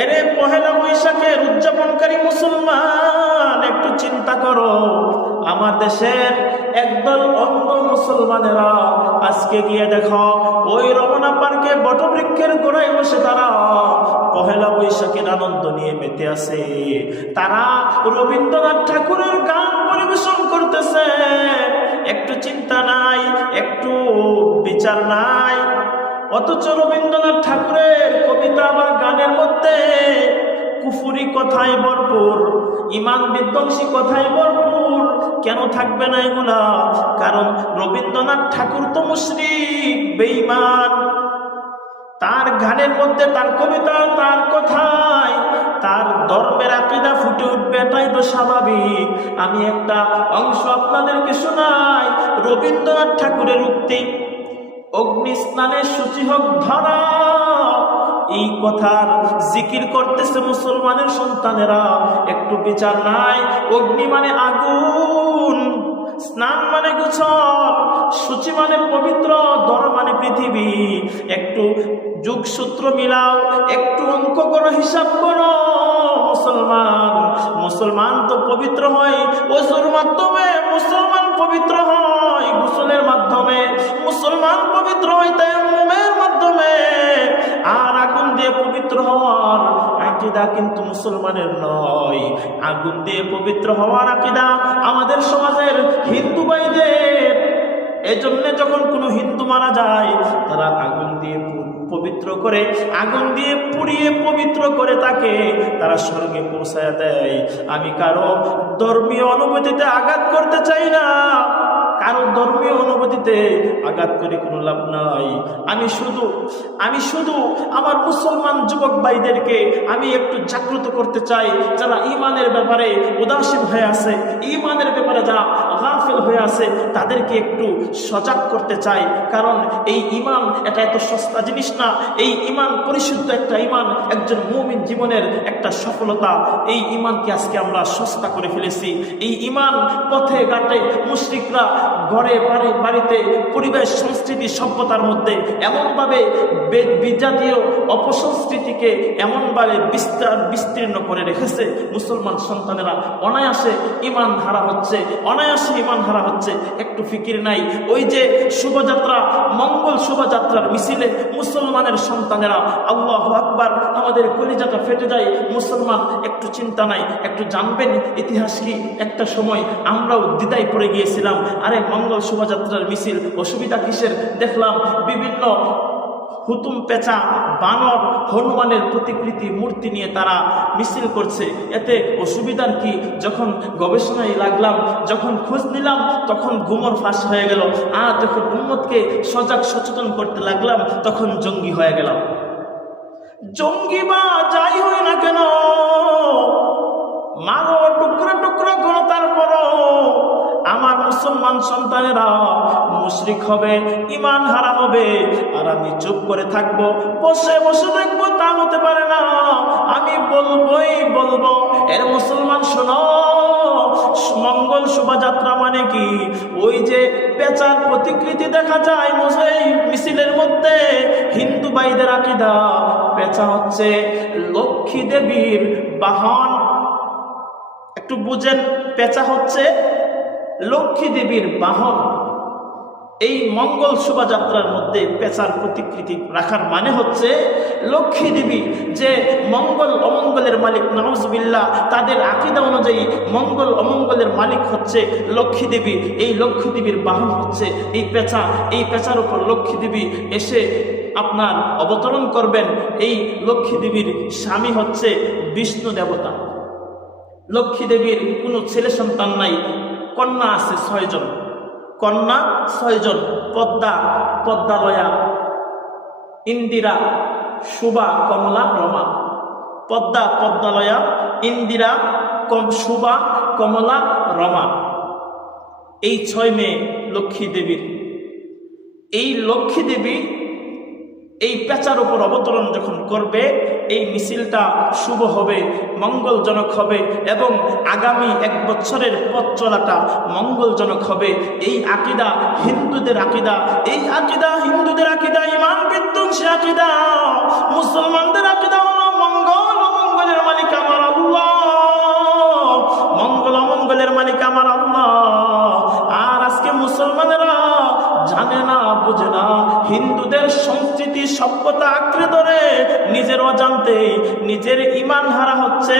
এরে পহেলা বৈশাখের উদযাপনকারী মুসলমান, একটু চিন্তা করো। আমার দেশের একদল অন্ধ মুসলমানেরা আজকে গিয়ে দেখো ওই রমনা পার্কে বটবৃক্ষের গোড়ায় বসে তারা পহেলা বৈশাখের আনন্দ নিয়ে মেতে আছে। তারা রবীন্দ্রনাথ ঠাকুরের গান পরিবেশন করতেছে। একটু চিন্তা নাই, একটু বিচার নাই। অথচ রবীন্দ্রনাথ ঠাকুরের কবিতা বা গানের মধ্যে কুফুরি কথায় ভরপুর, ইমান বিধ্বংসী কথায় ভরপুর। কেন থাকবে না এগুলা? কারণ রবীন্দ্রনাথ ঠাকুর তো মুশরিক, বেঈমান। তার গানের মধ্যে, তার কবিতা, তার কথায় তার ধর্মের আকীদা ফুটে উঠবে, এটাই তো স্বাভাবিক। আমি একটা অংশ আপনাদেরকে শোনাই। রবীন্দ্রনাথ ঠাকুরের উক্তি, অগ্নি স্নানে শুচি হোক ধরা, এই কথার জিকির করতেছে মুসলমানের সন্তানেরা। একটু বিচার নাই। অগ্নি মানে আগুন, স্নান মানে গোসল, শুচি মানে পবিত্র, ধরা মানে পৃথিবী। একটু যুগসূত্র মিলাও, একটু অঙ্ক করো, হিসাব করো। মুসলমান তো পবিত্র হয় ওযুর মাধ্যমে, মুসলমান পবিত্র হয় গোসলের মাধ্যমে, মুসলমান পবিত্র হয় তায়াম্মুমের মাধ্যমে। আর আগুন দিয়ে পবিত্র হওয়ার আকীদা কিন্তু মুসলমানের নয়। আগুন দিয়ে পবিত্র হওয়ার আকীদা আমাদের সমাজের হিন্দু ভাইদের। এজন্য যখন কোনো হিন্দু মারা যায় তারা আগুন দিয়ে পবিত্র করে, আগুন দিয়ে পুড়িয়ে পবিত্র করে তাকে তারা স্বর্গে পৌঁছায় দেয়। আমি কারো ধর্মীয় অনুভূতিতে আঘাত করতে চাই না, কারো ধর্মীয় অনুভূতিতে আঘাত করে কোনো লাভ নাই। আমি শুধু আমার মুসলমান যুবক ভাইদেরকে আমি একটু জাগ্রত করতে চাই। যারা ঈমানের ব্যাপারে উদাসীন হয়ে আছে, ঈমানের ব্যাপারে যারা গাফিল হয়ে আছে, তাদেরকে একটু সজাগ করতে চাই। কারণ এই ঈমান এটা এত সস্তা জিনিস না। এই ঈমান পরিশুদ্ধ একটা ঈমান, একজন মুমিন জীবনের একটা সফলতা। এই ঈমানকে আজকে আমরা সস্তা করে ফেলেছি। এই ঈমান পথে ঘাটে মুশরিকরা ঘরে বাড়িতে পরিবেশ সংস্কৃতি সভ্যতার মধ্যে এমনভাবে বিজাতীয় অপসংস্কৃতিকে এমনভাবে বিস্তীর্ণ করে রেখেছে, মুসলমান সন্তানেরা অনায়াসে ঈমান হারা হচ্ছে, অনায়াসে ঈমান হারা হচ্ছে। একটু ফিকির নাই। ওই যে শোভাযাত্রা, মঙ্গল শোভাযাত্রার মিছিলে মুসলমানের সন্তানেরা আল্লাহু আকবার, আমাদের কলিজাটা ফেটে যায়। মুসলমান একটু চিন্তা নাই, একটু জানবেন ইতিহাস কি। একটা সময় আমরাও দ্বিধায় পড়ে গিয়েছিলাম, আরে মঙ্গল শোভাযাত্রার মিছিল, অসুবিধা কিসের? দেখলাম বিভিন্ন হুতুম পেঁচা, বানর, হনুমানের প্রতিকৃতি মূর্তি নিয়ে তারা মিছিল করছে, এতে অসুবিধার কি? যখন গবেষণায় লাগলাম, যখন খোঁজ নিলাম, তখন গুমর ফাঁস হয়ে গেল। আর যখন উম্মতকে সজাগ সচেতন করতে লাগলাম, তখন জঙ্গি হয়ে গেলাম। জঙ্গি বা যাই হয় না কেন, মারো, টুকরা টুকরা করো, তারপরও আমার মুসলমান সন্তানেরা মুশরিক হবে, ঈমান হারা হবে। আর আমি চুপ করে থাকবো, বসে বসে দেখবো? তা হতে পারে না। আমি বলবোই বলবো। এর মুসলমান শোনো, মঙ্গল শোভাযাত্রা মানে কি? ওই যে পেঁচার প্রতিকৃতি দেখা যায় মিছিলের মধ্যে, হিন্দু ভাইদের আকীদা পেঁচা হচ্ছে লক্ষ্মী দেবীর বাহন। একটু বুঝেন, পেঁচা হচ্ছে লক্ষ্মী দেবীর বাহন। এই মঙ্গল শোভাযাত্রার মধ্যে পেঁচার প্রতিকৃতি রাখার মানে হচ্ছে লক্ষ্মী দেবী যে মঙ্গল অমঙ্গলের মালিক, নাউজুবিল্লাহ, তাদের আকীদা অনুযায়ী মঙ্গল অমঙ্গলের মালিক হচ্ছে লক্ষ্মী দেবী। এই লক্ষ্মী দেবীর বাহন হচ্ছে এই পেঁচা। এই পেঁচার উপর লক্ষ্মী দেবী এসে আপনার অবতরণ করবেন। এই লক্ষ্মী দেবীর স্বামী হচ্ছে বিষ্ণু দেবতা। লক্ষ্মী দেবীর কোনো ছেলে সন্তান নাই, কন্যা আছে 6 জন, কন্যা 6 জন। পদ্মালয়া, ইন্দিরা, সুবা, কমলা, রমা। পদ্মালয়া, ইন্দিরা, সুবা, কমলা, রমা, এই 6 মেয়ে লক্ষ্মী দেবীর। এই লক্ষ্মী দেবী এই পেঁচার উপর অবতরণ যখন করবে, এই মিছিলটা শুভ হবে, মঙ্গলজনক হবে এবং আগামী 1 বছরের পথ চলাটা মঙ্গলজনক হবে। এই আকীদা হিন্দুদের আকীদা, এই আকীদা হিন্দুদের আকীদা, ঈমান বিধ্বংসী আকীদা। মুসলমানদের আকীদা হলো মঙ্গল বুঝে না, হিন্দুদের সংস্কৃতি সভ্যতা আঁকড়ে ধরে নিজের অজান্তেই নিজের ঈমান হারা হচ্ছে।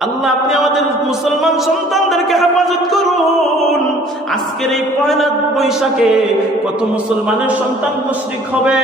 আল্লাহ আপনি আমাদের মুসলমান সন্তানদেরকে হেফাজত করুন। আজকের এই পয়লা বৈশাখে কত মুসলমানের সন্তান মুশরিক হবে।